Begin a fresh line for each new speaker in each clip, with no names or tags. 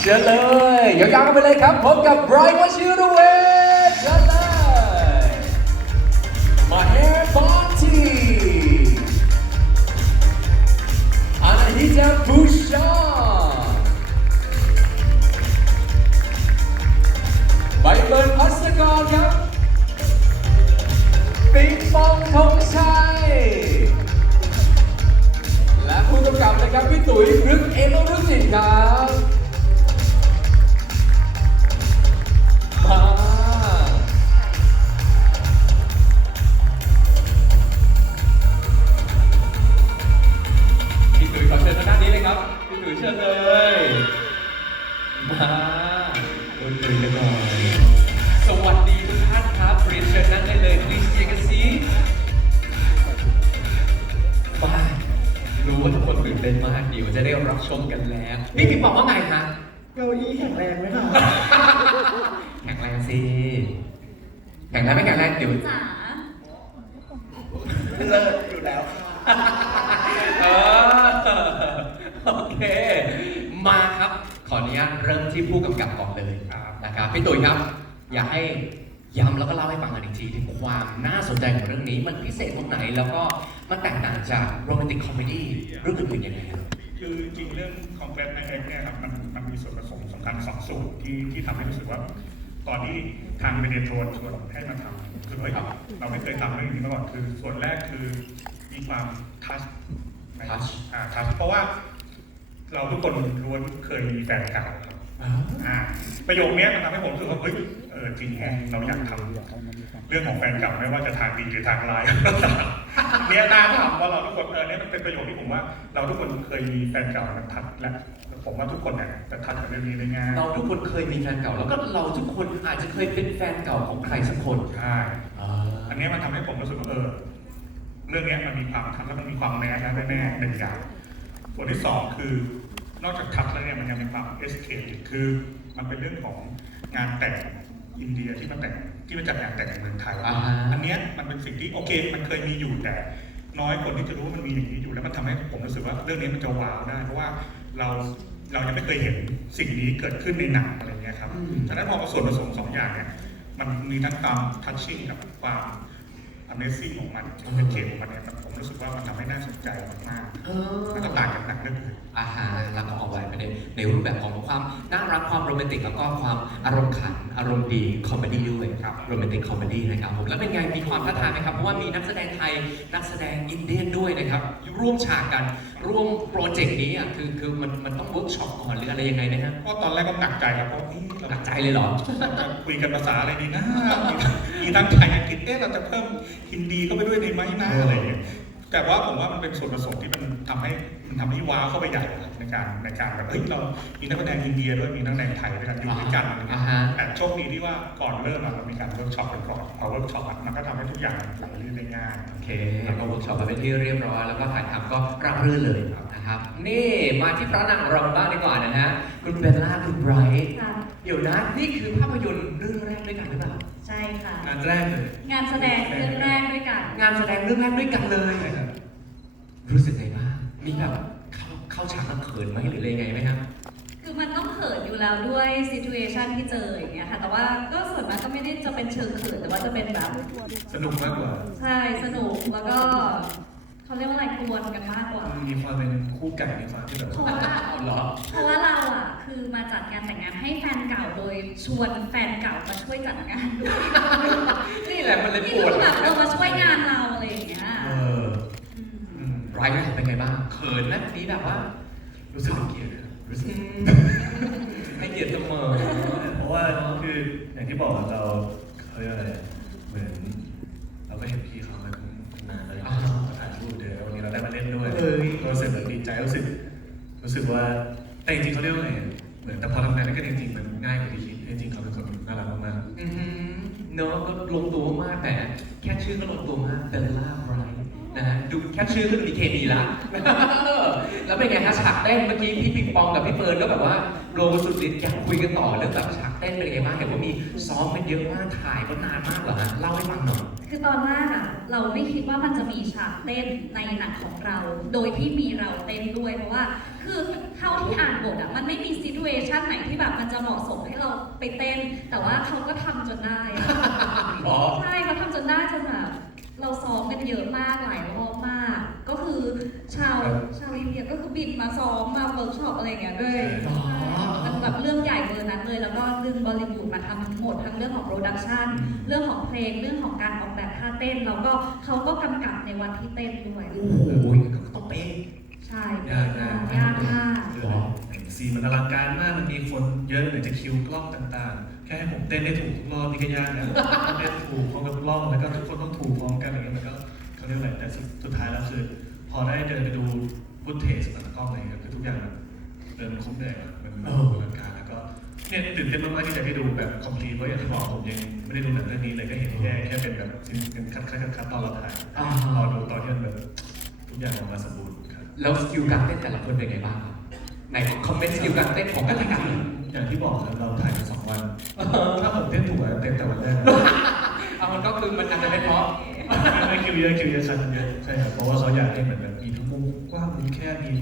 เชิญเลยยาวๆกันไปเลยครับพบกับไบรท์วชิรเวชเชิญเลยมาเฮร์บอนทีอานาฮิตาบูชาใบเบิร์นพัสกรครับปิงปองธงชัย และผู้กำกับนะครับพี่ตุ๋ยพฤกษ์เอโมรุสิตครับ มาครับ
ขอ
อนุญาตเริ่มที่ผู้กำกับก่อนเลยนะครับพี่ตุ๋ยครับ อยากให้ย้ำแล้วก็เล่าให้ฟังกันอีกทีถึงความน่าสนใจของเรื่องนี้มันพิเศษตรงไหน แล้วก็มันแตกต่างจากโรแมนติกคอมเมดี้เรื่องอื่นๆยังไงครับ
คือจริงๆเรื่อง Complex i x เนี่ยครับมันมันมีส่วนผสมสำคัญสองสูตรที่ที่ทำให้รู้สึกว่า ตอนที่ทางเบเนโทนชวนให้มาทำคือเฮ้ยเราไม่เคยทำเรื่องนี้มาก่อนคือ ส่วนแรกคือมีความทัช
touch
อ่าทัชเพราะว่า เราทุกคนล้วนเคยมีแฟนเก่าครับอ่าประโยคเนี้ยมันทำให้ผมรู้สึกว่าเฮ้ยเออจริงแฮะเราอยากทำเรื่องของแฟนเก่าไม่ว่าจะทางดีหรือทางไลน์เนี่ยน่าถามว่าเราทุกคนเออเนี่ยมันเป็นประโยชน์ที่ผมว่า เราทุกคนเคยมีแฟนเก่ามันทัดและผมว่าทุกคนเนี่ยจะทัดกับเรื่องนี้ได้ง่าย
เราทุกคนเคยมีแฟนเก่า แล้วก็เราทุกคนอาจจะเคยเป็นแฟนเก่าของใครสักคน
ใช่
อ่า
อันเนี้ยมันทำให้ผมรู้สึกว่าเออเรื่องเนี้ยมันมีความทัดและมันมีความแมสแน่ๆหนึ่งอย่าง ส่วนที่สองคือนอกจากทัดแล้วเนี่ยมันยังมีความเอสเคคือมันเป็นเรื่องของงานแต่งอินเดียที่มันแต่งที่มันจัดงานแต่งในเมืองไทย
อ่าฮะ
อันเนี้ยมันเป็นสิ่งที่โอเค มันเคยมีอยู่แต่ น้อยคนที่จะรู้ว่ามันมีอย่างนี้อยู่แล้วมันทำให้ผมรู้สึกว่าเรื่องนี้มันจะว้าวได้ เพราะว่าเราเรายังไม่เคยเห็นสิ่งนี้เกิดขึ้นในหนังอะไรเงี้ยครับ
อืม
ฉะนั้นพอมาส่วนผสมสองอย่างเนี่ยมันมีทั้งความทัชชิ่งกับความ Amazing ของมันเป็นเกมของมันเนี่ยผมรู้สึกว่ามันทำให้น่าสนใจมาก
เอ
ๆแล้วก็ต่างจากหนังเรื่องอื่น
อาหารแล้วก็เอาไว้ในในรูปแบบของความน่ารักความโรแมนติกแล้วก็ความอารมณ์ขันอารมณ์ดีคอมเมดี้ด้วยครับโรแมนติกคอมเมดี้นะครับผมแล้วเป็นไงมีความท้าทายไหมครับเพราะว่ามีนักแสดงไทยนักแสดงอินเดียนด้วยนะครับร่วมฉากกันร่วมโปรเจกต์นี้อะคือคือมันมันต้องเวิร์กช็อปก่อนหรืออะไรยังไงนะฮะ
เพราะตอนแรกก็หนักใจครับเพราะเอ๊ะเรา
หนักใจเลยเหรอ
จะคุยกันภาษาอะไรดีนะ มีมีทั้งไทยอังกฤษเอ๊ะเราจะเพิ่มฮินดีเข้าไปด้วยในไหมนะอะไรอย่างเงี้ยแต่ว่าผมว่ามันเป็นส่วนผสมที่มันทำให้มันทำให้ว้าวเข้าไปใหญ่ในการในการแบบเฮ้ยเรามีนักแสดงอินเดียด้วยมีนักแสดงไทยด้วยกันอยู่ด้วยกันอะไรเงี้ย
อ่าฮะ
แต่โชคดีที่ว่าก่อนเริ่มอะเรามีการเวิร์กช็อปกันก่อนพอเวิร์กช็อปอะมันก็ทำให้ทุกอย่างไหลลื่นได้ง่าย
โอเคแล้วก็เวิร์กช็อปมาเป็นที่เรียบร้อยแล้วก็ถ่ายทำก็ราบรื่นเลยนะครับนี่มาที่พระนางของเราบ้างดีกว่านะฮะคุณเบลล่าคุณไบรท์
ค่ะ
เดี๋ยวนะนี่คือภาพยนตร์เรื่องแรกด้วยกันหรือเปล่า
ใช่ค่ะ
งานแรกเลย
งานแสดงเรื่องแรกด้วยกัน
งานแสดงเรื่องแรกด้วยกันเลยรู้สึกไงบ้าง มีแบบเข้าเข้าฉากแล้วเขินไหมหรืออะไรยังไงไหมครับ
คือมันต้องเขินอยู่แล้วด้วยซีทูเอชันที่เจออย่างเงี้ยค่ะ แต่ว่าก็ส่วนมากก็ไม่ได้จะเป็นเชิงเขินแต่ว่าจะเป็นแบบ
สนุกมากกว่า
ใช่ สนุก แล้วก็ เขาเรียกว่าอะไรกวนกันมากกว่า
มีความเป็นคู่ไก่ในความที่แบบ
เพราะว่า
เอาเหรอ
เพราะว่าเราอะคือมาจัดงานแต่งงานให้แฟนเก่าโดยชวนแฟนเก่ามาช่วยจัดงานด้วย
นี่แหละมันเลย
นี่
ปวด
คือแบบเรามาช่วยงานเราอะไรอย่างเงี้ย
เออ
อืม
อืม
ไรท์เป็นไงบ้างเขินไหมนี้แบบว่า
รู้สึกเป็นเกียรติครับรู้สึก
ให้เกียรติเสมอ
เพราะว่าคืออย่างที่บอกอะเราเขาเรียกอะไรเหมือน เราก็เห็นพี่เขามาตั้งนานแล้ว
อ่า
ก็ถ่ายรูปเดี๋ยววันนี้เราได้มาเล่นด้วย
เอ้ย
ก็รู้สึกแบบดีใจรู้สึก รู้สึกว่าแต่จริงๆเขาเรียกว่าไงเหมือนแต่พอทำงานด้วยกันจริงๆมันง่ายกว่าที่คิดจริงๆเขาเป็นคนน่ารักมาก
อืมเนอะก็ลงตัวมากแต่แค่ชื่อก็ลงตัวมากเบลล่าไบรท์นะฮะดูแค่ชื่อก็มีเคมีละ แล้วเป็นไงฮะฉากเต้นเมื่อกี้พี่ปิงปองกับพี่เฟิร์นก็แบบว่าโรสุดฤทธิ์อยากคุยกันต่อเรื่องแบบฉากเต้นเป็นไงบ้างเห็นว่ามีซ้อมกันเยอะมากถ่ายก็นานมากเหรอฮะเล่าให้ฟังหน่อย
คือตอนแรกอะเราไม่คิดว่ามันจะมีฉากเต้นในหนังของเรา โดยที่มีเราเต้นด้วยเพราะว่า คือคือเท่าที่อ่านบทอะมันไม่มีซี t u เอชันไหนที่แบบมันจะเหมาะสมให้เราไปเต้น แต่ว่าเขาก็ทำจนได้อะ
หรอ
ใช่เขาทำจนได้จนแบบเราซ้อมกันเยอะมากหลายรอบมาก ก็คือชาวชาวอินเดียก็คือบินมาซ้อมมาเวิร์กช็อปอะไรอย่างเงี้ยด้วย
อ๋อ
มัน แบบเรื่องใหญ่เบอร์นั้นเลย แล้วก็ดึงบอลลิวูดมาทำทั้งหมดทั้งเรื่องของโปรดักชันเรื่องของเพลงเรื่องของการออกแบบท่าเต้น แล้วก็เขาก็กำกับในวันที่เต้นด้วย
โอ้โหก็ต้องเป๊ะ
ใช่
ยากยาก
ยากมาก
คือซีนมันอลังการมากมันมีคนเยอะเหมือนจะคิวกล้องต่างๆ แค่ให้ผมเต้นได้ถูกทุกรอบนี่ก็ยากแล้วต้องเต้นถูกพร้อมกับกล้องแล้วก็ทุกคนต้องถูกพร้อมกันอย่างเงี้ยมันก็เขาเรียกอะไรแต่สุดท้ายแล้วคือพอได้เดินไปดูฟุตเทจจากกล้องอะไรเงี้ยคือทุกอย่างมัน เดินมันคุ้มเหนื่อยอะมันมันอลังการแล้วก็เนี่ยตื่นเต้นมากๆที่จะได้ดูแบบคอมพลีทเพราะอย่างที่บอกผมยังไม่ได้ดูหนังเรื่องนี้เลยก็เห็นแค่แค่เป็นแบบเป็นคัดคัดคัดคัดตอนเราถ่าย
อ่า
รอดูตอนที่มันแบบทุกอย่างออกมาสมบูรณ์ครับ
แล้วสกิลการเต้นแต่ละคนเป็นไงบ้างครับไหนคอมเมนต์สกิลการเต้นของกันและกัน
อย่างที่บอกครับเราถ่ายกันสองวัน ถ้าผมเต้นถูกอะเต้นแต่วันแรก
เอามันก็คือมันอาจจะเป็นเพราะ
ไม่คิวเยอะคิวเยอะคันเยอะใช่ครับเพราะว่าเขาอยากให้เหมือนแบบมีทั้งมุมกว้างมุมแคบมี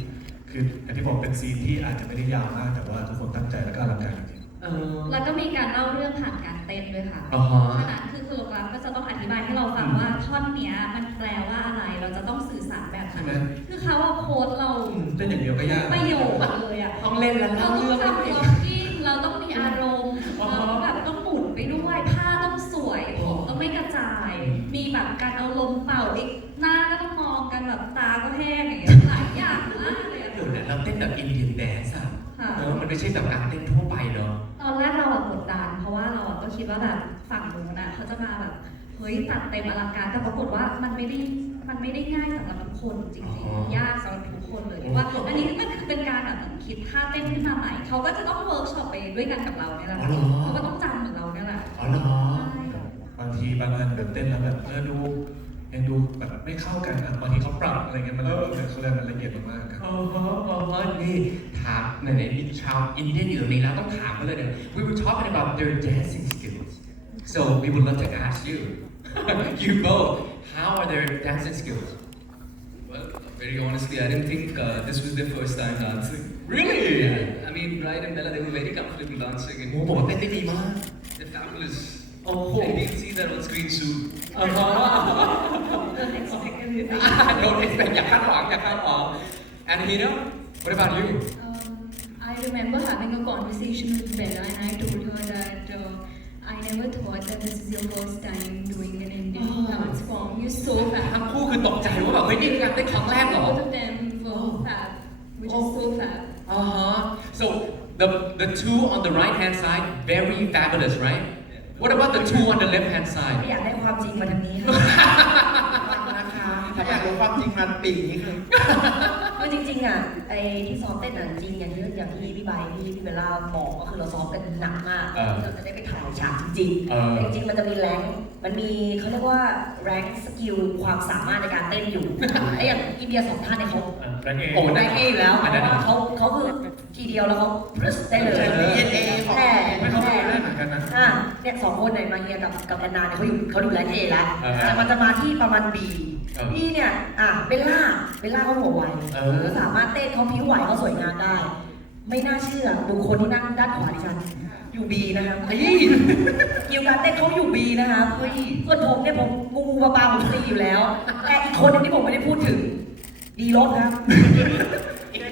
คืออย่างที่บอกเป็นซีนที่อาจจะไม่ได้ยาวมากแต่ว่าทุกคนตั้งใจแล้วก็อลังการจริง
เออ
แล้วก็มีการเล่าเรื่องผ่านการเต้นด้วยค่ะ
อ๋อฮะ
ฉะนั้นคือโคโรกราฟก็จะต้องอธิบายให้เราฟังว่าท่อนเนี้ยมันแปลว่าอะไร เราจะต้องสื่อสารแบบ
ๆ
ไห
ใช่
น
ไหม
คือเขาว่าโค้ดเรา
อืมเต้นอย่างเดียวก็ยาก
ประโยคเลยอะ
ต้องเล่นแล้ว
เรา
เล่า
ต้อง
เรื่อง
ทำ
ไป
บล็อกกิ้งเราต้องมีอารมณ์
อ๋อ
เราต้องแบบต้องหมุนไปด้วย ผ้าต้องสวยผมต้องไม่กระจาย มีแบบการเอาลมเป่าอีกหน้าก็ต้องมองกันแบบตาก็แห้งอย่างเงี้ยหลายอย่างมาก เลยอะ
เดี๋ยวนะเราเต้นแบบอินเดียนแดนซ์อะ
ค่ะ
เออมันไม่ใช่แบบการเต้นทั่วไปเนาะ
ตอนแรกเราอะกดดันเพราะว่าเราอะก็คิดว่าแบบฝั่งนู้นอะเขาจะมาแบบเฮ้ยตัดเต็มอลังการแต่ปรากฏว่ามันไม่ได้มันไม่ได้ง่ายสำหรับทุกคนจริงๆยากสำหรับทุกคนเลยเพราะว่าอันนี้มันคือเป็นการแบบเหมือนคิดท่าเต้นขึ้นมาใหม่เขาก็จะต้องเวิร์กช็อปไปด้วยกันกับเราเนี่ยแหละ
อ๋อเหรอ
เขาก็ต้องจำเหมือนเราเนี่ยแหละ
อ๋อเหรอ
ใช่
บางทีบางอันแบบเต้นแล้วแบบเออดู ยังดูแบบไม่เข้ากันอะบางทีเขาปรับอะไรเงี้ยมันเขาเรียกมันละเอียดมากๆครับ
อ๋อฮะอ๋อฮะนี่ถามไหนๆมีชาวอินเดียอยู่ตรงนี้แล้วต้องถามกันเลยเนี่ย we were talking about their dancing skills so we would love to ask you you both how are their dancing skills
Well, very honestly, I didn't think uh, this was their first time dancing.
really
Yeah, I mean, Brian and Bella, they were very comfortable dancing and
บอกว่าเต้นได้ดีมาก
they're fabulous.
โอ้โห
And you'll see that on screen soon.
อ๋อฮะ
Don't expect anything.
โดนเอ็กซ์อย่าคาดหวังอย่าคาดหวัง and you know what about you
Um, I remember having a conversation with Bella and I told her that uh, I never thought that this is your first time doing an Indian
Oh.
dance form. You're so
ทั้ง
fab.
คู่คือตกใจว่าแบบเฮ้ยนี่คือการเต้นครั้งแรกเหรอ
Both of them were fab, which is so fab.
Uh-huh. So the the two on the right hand side, very fabulous, right? What about the two on the left hand
ถ้า
side?
อยากได้ความจริงมาทางนี้ค่ะฟังนะคะถ้าอยากรู้ความจริงมันปีนี้ค่ะคือจริงๆอะไอ้ที่ซ้อมเต้นอะจริงอย่างที่อย่างที่พี่ใบพี่พี่เบลล่าบอกก็คือเราซ้อมกันหนักมาก
เออ
ที่เราจะได้ไปถ่ายฉากจริง
เออ
ๆแต่จริงๆมันจะมีแรงค์มันมีเขาเรียกว่าแรงค์สกิลความสามารถในการเต้นอยู่ไอ้อย่างอินเดียสองท่านเนี่ยเขา
แรงเอ
โอ้
ได้เออยู่แล้ว
อัน
เพ
นั้น
ราะว่าเขาเขาคือทีเดียวแล้วเขาพรึสได้เลย
ใช่เลย
แต่
ไม่เขา
แต่
ไม่ได้เหมือนกันนะ
อะเนี่ยสองคนเนี่ยมาเฮียกับกับแอนนาเนี่ยเขาอยู่เขาอยู่แรงเอแล้ว
เออ
แต่มันจะมาที่ประมาณบี
เออ
บีเนี่ยอะเบลล่าเบลล่าเขาหัวไว
เออ
เขาสามารถเต้นเขาผิวไหวเขาสวยงามได้ ไม่น่าเชื่อดูคนที่นั่งด้านขวาดิฉันอยู่บีนะคะ
เฮ้ย
คิวการเต้นเขาอยู่บีนะคะเฮ้ยส่วนผมเนี่ยผมงูงูปลาปลาผมตีอยู่แล้ว แต่อีกคนหนึงที่ผมไม่ได้พูดถึง ดีรถครับ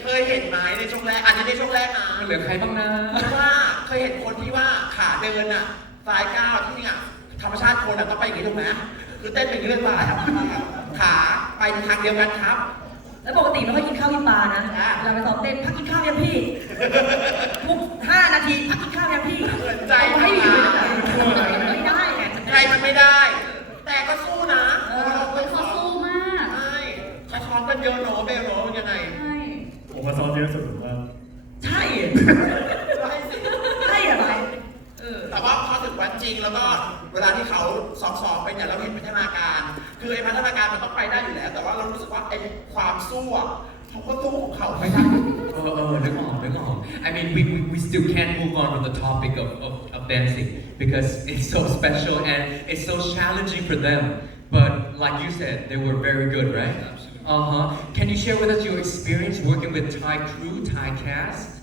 เคยเห็นไหมในช่วงแรก อันนี้ในช่วงแรกนะ
เหลือใครบ้างนะ
เพราะว่าเคยเห็นคนที่ว่าขาเดินอะซ้ายก้าวที่นี่อะธรรมชาติคนอะต้องไปอย่างนี้ถูกไหมคือเต้นเป็นอย่างนี้เลยป่ะขาไปทางเดียวกันครับ
แล้วปกติไม่ค่อยกินข้าวกินปลานะ
อะ
เวลาไปซ้อมเต้นพักกินข้าวยังพี่
dancing because it's so special and it's so challenging for them but like you said they were very good right
Absolutely.
Uh huh. Can you share with us your experience working with Thai crew, Thai cast?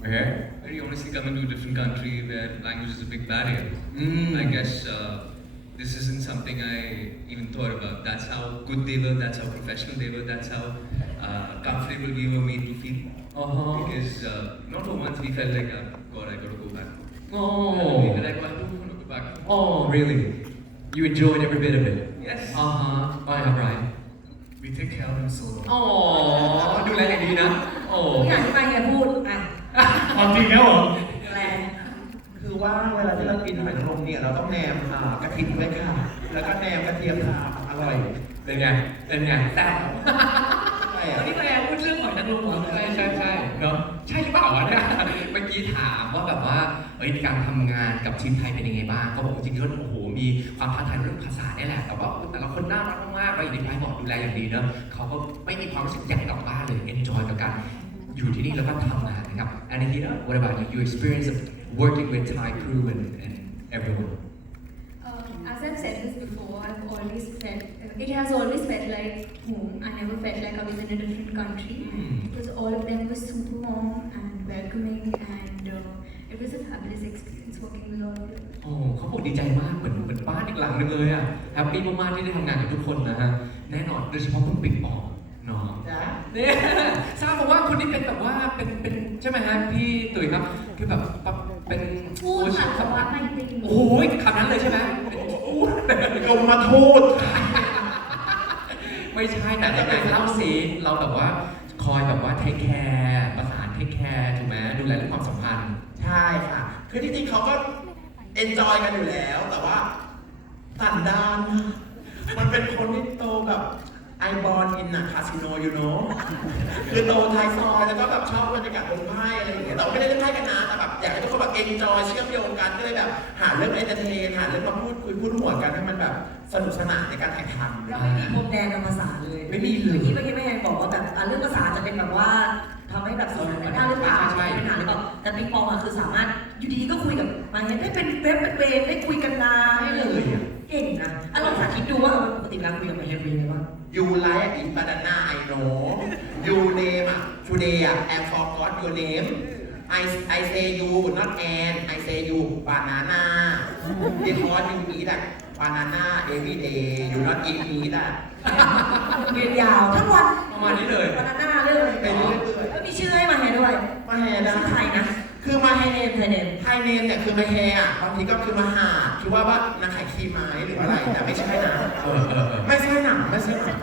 Okay.
Very honestly, coming to a different country where language is a big barrier.
Mm.
I guess uh, this isn't something I even thought about. That's how good they were, that's how professional they were, that's how uh, comfortable we were made to feel.
Uh-huh.
Because uh, not for once we felt like, uh, God, I gotta go back. We
Oh.
were like, well, I don't want to go back.
Oh, really? You enjoyed every bit of it?
Yes.
Uh huh. Why, right?
we take care of them so
อ๋อ ดูแลอย่างดีนะ โอ้
ทุกอย่างที่ไปเนี่ยพูดอะ
ความจริงแล้วเหรอ
แรง
คือว่าเวลาที่เรากินหอยนางรมเนี่ยเราต้องแนมค่ะกระถิ่นด้วยค่ะ แล้วก็แนมกระเทียมค่ะอร่อย
เป็นไง เป็นไงแซ่บ
ใช่
ตอนนี้แม่พูดเรื่องหอยนางรมเหรอใช่ใช่ใช่เนาะ ใช่หรือเปล่าวะเนี่ย เมื่อกี้ถามว่าแบบว่า เอ้ยการทำงานกับทีมไทยเป็นยังไงบ้างเขาบอกจริงๆก็โอ้โหมีความท้าทายเรื่องภาษาเนี่ยแหละ แต่ว่าแต่ละคนน่ารักมากๆแล้วอย่างที่ไพบอกดูแลอย่างดีเนาะเขาก็ไม่มีความรู้สึกอยากกลับบ้านเลย enjoy กับการอยู่ที่นี่แล้วก็ทำงานนะครับ and here what about you your experience of working with Thai crew and and everyone
Uh, as I've said this before, I've always felt it has always felt like home. I never felt like I was in a different country
Hmm.
because all of them were super warm and welcoming, and uh, it was a fabulous experience working with all of them.
โอ้เขาบอกดีใจมากเหมือนเหมือนบ้านอีกหลังนึงเลยอะแฮปปี้มากๆที่ได้ทำงานกับทุกคนนะฮะแน่นอนโดยเฉพาะคุณปิงปองเนาะ
จ้ะ
เนี่ยทราบมาว่าคนนี้เป็นแบบว่าเป็นเป็นใช่ไหมฮะพี่ตุ๋ยครับคือแบบแบบเป็น
พูดค่ะแต่ว่าไม่จริง
โอ้โหคำนั้นเลยใช่ไหมเป็นอู้
ยมมาทูต
ไม่ใช่แต่แต่แต่เล่าสิเราแบบว่าคอยแบบว่าเทคแคร์ประสาน เทคแคร์ถูกไหมดูแลเรื่องความสัมพันธ์
ใช่ค่ะ คือที่จริงเขาก็เอนจอยกันอยู่แล้ว แต่ว่าสันดานนะมันเป็นคนที่โตแบบไอบอลอินอะคาสิโนยูโนคือโตไทยซอยแล้วก็แบบชอบบรรยากาศลงไพ่อะไรอย่างเงี้ยแต่ว่าไม่ได้เล่นไพ่กันนะแต่แบบอยากให้ทุกคนแบบเอนจอยเชื่อมโยงกันก็เลยแบบหาเรื่องเอนเตอร์เทนหาเรื่องมาพูดคุยพูดหัวกันให้มันแบบสนุกสนานในการถ่ายทำ
เราไม่มีพรมแดนทางภาษาเลย
ไม่มีเลย
เมื่อกี้เมื่อกี้แม่แอนบอกว่าแบบอะเรื่องภาษาจะเป็นแบบว่า ทำให้แบบสื่อสารกันได้หรือเปล่า
ใช่
มีปัญหาหรือเปล่าแต่ปิงปองอะคือสามารถอยู่ดีๆก็คุยกับมาเห็นได้เป็นเว็บเป็นเวรได้คุยกันนานได้เลยอะ เก่งนะอะลองสาธิตดูว่าปกติเวลาคุยกับมาเฮนเป็นยังไงบ้าง
You like in banana, I know. You name ah, today ah, I forgot your name. I I say you, not Ann. I say you banana. Because you eat that banana every day. You not eat meat ah.
เรียนยาวทั้งวัน
ประมาณนี้เลย
บานาน่าเลย
ไปเรื่อยๆ
แล้วมี ชื่อให้มาเฮด้วย
มาแฮนะ
ชื่อไทยนะ
คือมาแฮ
ไทยเนมไทยเนม
ไทยเนมเนี่ยคือมาแฮอะบางทีก็คือมาหาคิดว่าว่านางขายขี้ไม้หรืออะไรแต่ไม่ใช่นะ
เออเออเออ
ไม่ใช่หนังไม่ใช่หนัง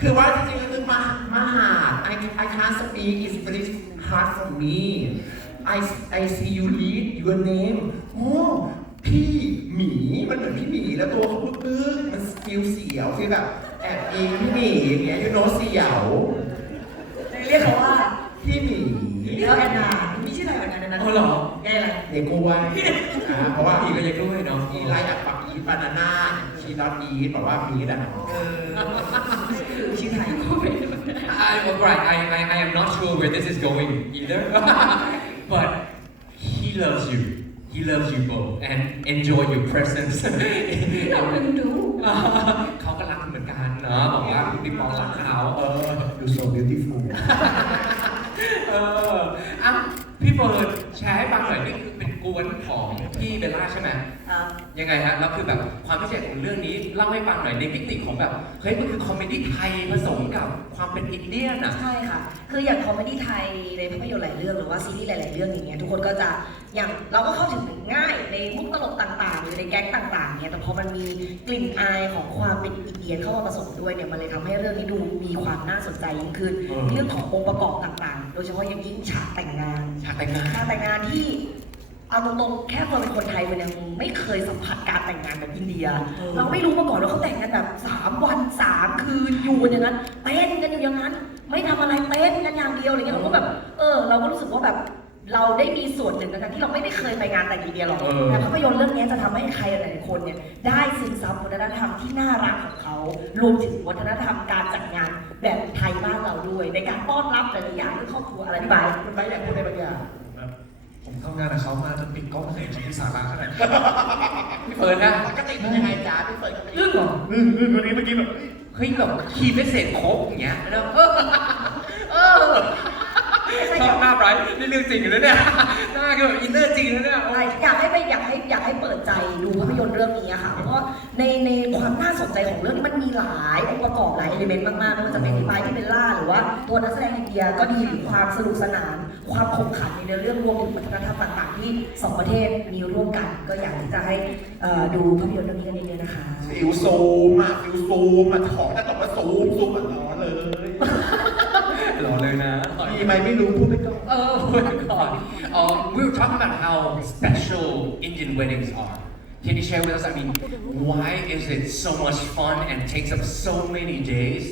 คือว่าจริงๆก็คือมามาหา I I can't speak it's very hard for me I I see you read your name โอ้พี่หมีมันเหมือนพี่หมีแล้วตัวเขาบึ้งๆมันฟิลเสียวฟีลแบบแอบอิงพี่หมีอย่างเงี้ยยูโนเสียว
เรียกเขาว่า
พี่หมี
แล้วแอนนามีชื่อไทยเหมือนกันนะ
เอาเหรอ
แกอะไร
เด็กกูไว้อ่าเพราะว่า
อีกก็ยังด้วยเนาะ
อีไลท์แบบปักอีบานาน่าชีดอทอีแบบว่ามีดัน
เออชื่อไทย
I, well, right, I, I, I am not sure where this is going either. but he loves you. He loves you both and enjoy your presence.
เราเพิ่งรู้
เขาก็รักเหมือนกันเนาะบอกว่าพี่ปองรักเขาเออ
You so beautiful
เอออะพี่เฟิร์นแชร์ให้ฟังหน่อยนี่คือเป็น กวนของพี่เบลล่าใช่ไหม
ครับ
ยังไงฮะแล้วคือแบบความพิเศษของเรื่องนี้เล่าให้ฟังหน่อยในมิติของแบบเฮ้ยมันคือคอมเมดี้ไทยผสมกับความเป็นอินเดียนอะ
ใช่ค่ะ คืออย่างคอมเมดี้ไทยในภาพยนตร์หลายเรื่องหรือว่าซีรีส์หลาย ๆ เรื่องอย่างเงี้ยทุกคนก็จะอย่างเราก็เข้าถึงง่ายในมุกตลกต่าง ๆ หรือในแก๊งต่าง ๆ เนี่ยแต่พอมันมีกลิ่นอายของความเป็นอินเดียนเข้ามาผสมด้วยเนี่ยมันเลยทำให้เรื่องนี้ดูมีความน่าสนใจยิ่งขึ้น
เออ
เรื่องขององค์ประกอบต่าง ๆ โดยเฉพาะอย่างยิ่งฉากแต่งงาน
ฉากแต่งงาน
การแต่งงานที่ เอาตรงๆแค่เราเป็นคนไทยมันยังไม่เคยสัมผัสการแต่งงานแบบอินเดีย
เออ
เราไม่รู้มาก่อนว่าเขาแต่งกันแบบสามวันสามคืนอยู่กันอย่างนั้นเต้นกันอยู่อย่างนั้น ไม่ทำอะไรเต้นกันอย่างเดียวอะไรเงี้ยเราก็แบบเออ เราก็รู้สึกว่าแบบเราได้มีส่วนหนึ่งในการที่เราไม่ได้เคยไปงานแต่งอินเดียหรอก
เออ
แต่ภาพยนตร์เรื่องนี้จะทำให้ใครหลายๆคนเนี่ยได้ซึมซับวัฒนธรรมที่น่ารักของเขารวมถึงวัฒนธรรมการจัดงานแบบไทยบ้านเราด้วย ในการต้อนรับหลายๆอย่างเรื่องครอบครัวอะไรที่บาย
คุณไปอยากพูดอะไรบางอย่าง
แบบผมทำงานกับเขา มาจนปิดกล้องเห็นเขามีสาระขนาดนี้
พี่เฟิร์นนะ
ปกติเป็นยังไงจ๊ะพี่เฟิร์นก็ไม่
อึ้งเหรอ
อืมอืมวันนี้เมื่อกี้แบบ
เฮ้ยแบบคีย์เมสเซจครบอย่างเงี้ยแล้วเออเออชอบหน้าไบรท์นี่เรื่องจริงเลยเนี่ยหน้าคือแบบอินเนอร์จริงเลยเนี่ยโอ้
ใช่อยากให้ไปอยากให้อยากให้เปิดใจดูภาพยนตร์เรื่องนี้อะค่ะ เพราะว่าในในความน่าสนใจของเรื่องนี้มันมีหลายองค์ประกอบหลายเอลิเมนต์มากๆไม่ว่าจะเป็นที่ไม้ที่เบลล่าหรือว่าตัวนักแสดงอินเดียก็ดีหรือความสนุกสนาน ความคมขันในเนื้อเรื่องรวมถึงวัฒนธรรมต่างๆที่สองประเทศมีร่วมกันก็อยากที่จะให้เอ่อดูภาพยนตร์เรื่องนี้กันเยอะๆนะคะ
ฟิวซูมอะฟิวซูมอะของจะต้องมาซูมซูมอะร้อนเลย
หล่อเลยนะ
มีไหมไม่รู้พูดไปก่อน
Oh my god. Uh, we were talking about how special Indian weddings are. Can you share with us, I mean, why is it so much fun and takes up so many days?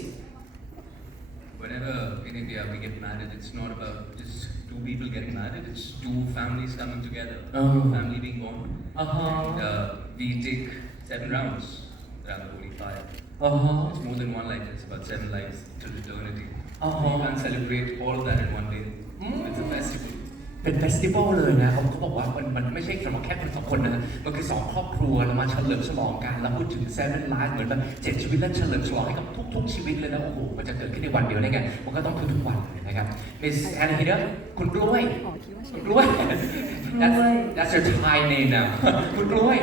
Whenever in India we get married, it's not about just two people getting married, it's two families coming together,
Oh.
family being born.
Uh-huh.
And, uh, we take seven rounds around the holy fire.
Uh-huh.
It's more than one life, it's about seven lives till eternity.
Uh-huh.
We can't celebrate all of that in one day.
เป็นเฟสติวัลเลยนะเขาบอกว่ามันมันไม่ใช่สำหรับแค่คนสองคนนะมันคือสองครอบครัวแล้วมาเฉลิมฉลองกันแล้วพูดถึง seven lives เหมือนแบบเจ็ดชีวิตแล้วเฉลิมฉลองให้กับทุก ๆ ชีวิตเลยนะโอ้โหมันจะเกิดขึ้นในวันเดียวได้ไงมันก็ต้องทุกๆวันเลยนะครับ Miss Anna Hida คุณกล้วยคุณกล้วย that's that's your Thai name now คุณกล้วย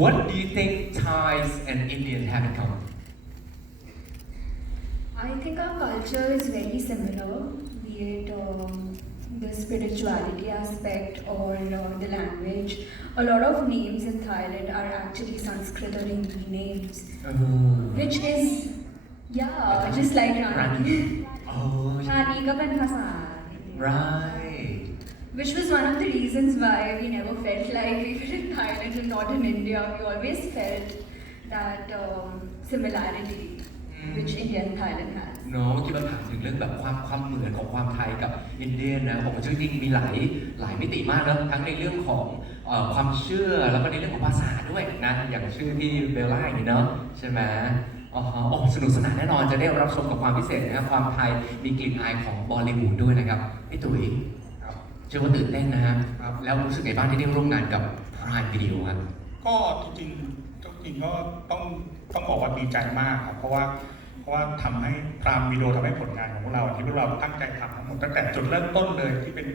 what do you think Thais and Indians have in common
I think our culture is very similar, be it um, the spirituality aspect or uh, the language. A lot of names in Thailand are actually Sanskrit or Hindi names, oh. which is yeah, just like Rani.
Rani. Oh, Rani.
Right.
Which was one of the reasons why we never felt like we were in Thailand and not in India. We always felt that um, similarity. Which India and Thailand has.
เนาะเมื่อกี้เราถามถึงเรื่องแบบความความเหมือนของความไทยกับอินเดียนะผมว่าจริงๆมีหลายหลายมิติมากนะทั้งในเรื่องของเอ่อความเชื่อแล้วก็ในเรื่องของภาษาด้วยนะอย่างชื่อที่เบลล่าอย่างนี้เนาะใช่ไหมอ๋อฮะโอ้สนุกสนานแน่นอนจะได้รับชมกับความพิเศษนะครับความไทยมีกลิ่นอายของบอลลีวูดด้วยนะครับพี่ตุ๋ย
ครับ
เชื่อว่าตื่นเต้นนะฮะแล้วรู้สึกไงบ้างที่ได้ร่วมงานกับ Prime Video ครับ
ก็จริงๆ จริงๆก็ต้องต้องบอกว่าดีใจมากครับเพราะว่าเพราะว่าทำให้พรามวิดีโอทำให้ผลงานของพวกเราที่พวกเราตั้งใจทำทั้งหมดตั้งแต่จุดเริ่มต้นเลยที่เป็น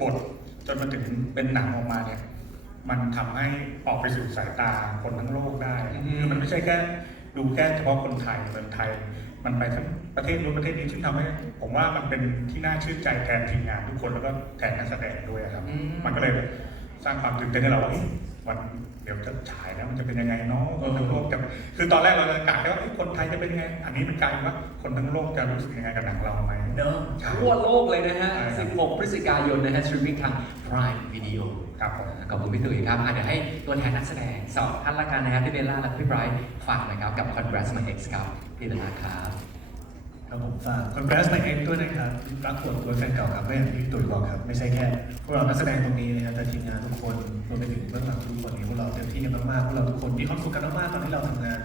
บทจนมาถึงเป็นหนังออกมาเนี่ยมันทำให้ออกไปสู่สายตาคนทั้งโลกได้
อืม
คือมันไม่ใช่แค่ดูแค่เฉพาะคนไทยเมืองไทย มันไปทั้งประเทศนู้นประเทศนี้ซึ่งทำให้ผมว่ามันเป็นที่น่าชื่นใจแทนทีมงานทุกคนแล้วก็แทนนักแสดงด้วยครับ
อืม
มันก็เลยสร้างความตื่นเต้นให้เราว่าเอ๊ะ วันเดี๋ยวจะฉายแล้วมันจะเป็นยังไงเนาะคนทั้งโลกจะคือตอนแรกเราจะกะแค่ว่าเอ๊ะคนไทยจะเป็นยังไง อันนี้มันกลายเป็นว่าคนทั้งโลกจะรู้สึกยังไงกับหนังเราไหม
เนอะ
ใช่
ทั่วโลกเลยนะฮะ
ใช่ครับ
16 พฤศจิกายนนะฮะสตรีมมิ่งทาง Prime Video
ครับผม
ขอบคุณพี่ตุ๋ยครับอะเดี๋ยวให้ตัวแทนนักแสดงสองท่านละกันนะฮะพี่เบลล่าและพี่ไบรท์ฝากนะครับกับ Congrats My Ex ครับพี่เบลล่าครับ
ครับผมฝาก Congrats My Ex ด้วยนะครับรักหวดตัวแฟนเก่าครับไม่อย่างที่ตุ๋ยบอกครับ ไม่ใช่แค่พวกเรานักแสดงตรงนี้นะครับแต่ทีมงานทุกคนรวมไปถึงเบื้องหลังทุกคนนี้พวกเราเต็มที่กันมากๆพวกเราทุกคนมีความสุขกันมากๆตอนที่เราทำงาน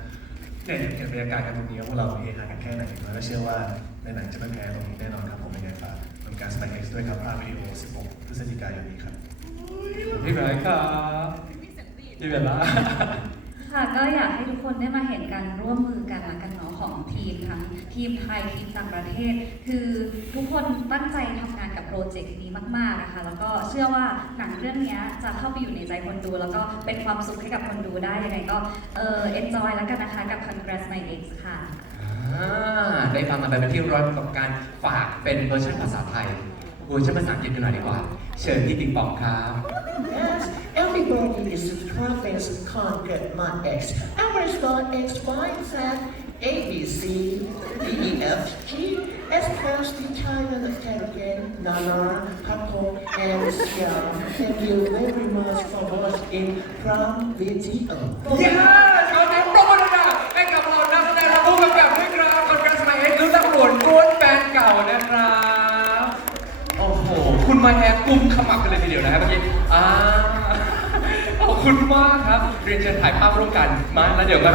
เนี่ยเห็นบรรยากาศกันตรงนี้ว่าพวกเราเฮฮากันแค่ไหนแล้วก็เชื่อว่าในหนังจะไม่แพ้ตรงนี้แน่นอนครับผมยังไงฝาก Congrats My Ex ด้วยครับภาพวิดีโอ 16 พฤศจิกายนนี้ครับ
พี่ไบรท์ครับพี่เบลล่า
ค่ะก็อยากให้ทุกคนได้มาเห็นการร่วมมือกันละกันเนาะของทีมทั้งทีมไทยทีมต่างประเทศ คือทุกคนตั้งใจทำงานกับโปรเจกต์นี้มาก ๆนะคะ แล้วก็เชื่อว่าหนังเรื่องนี้จะเข้าไปอยู่ในใจคนดู แล้วก็เป็นความสุขให้กับคนดูได้ยังไงก็เออ enjoy แล้วกันนะคะกับ Congrats My Ex ค่ะ
อ่าได้ฟังกันไปเป็นที่ร้อยกับการฝากเป็นเวอร์ชันภาษาไทย เวอร์ชันภาษาอังกฤษกันหน่อยดีกว่า เชิญพี่ปิงปองครับ
Yes, everybody is traveling conquered my ex. I was born X, Y, Z, A, B, C, D, E, F, G, S, plus the China, the Caribbean, Nana, Hapon, and Siam. Thank you very much for watching Pram Video.
เย้ขอเสียงปรบมือดังๆให้กับเรานักแสดงและผู้กำกับด้วยครับ Congrats My Ex รุ่นตำรวจรุ่นแฟนเก่านะครับโอ้โหคุณมาแฮกกุมขมับกันเลยทีเดียวนะครับเมื่อกี้อ่าขอบ คุณมากครับ เรียนเชิญถ่ายภาพร่วมกันมาแล้วเดี๋ยวมา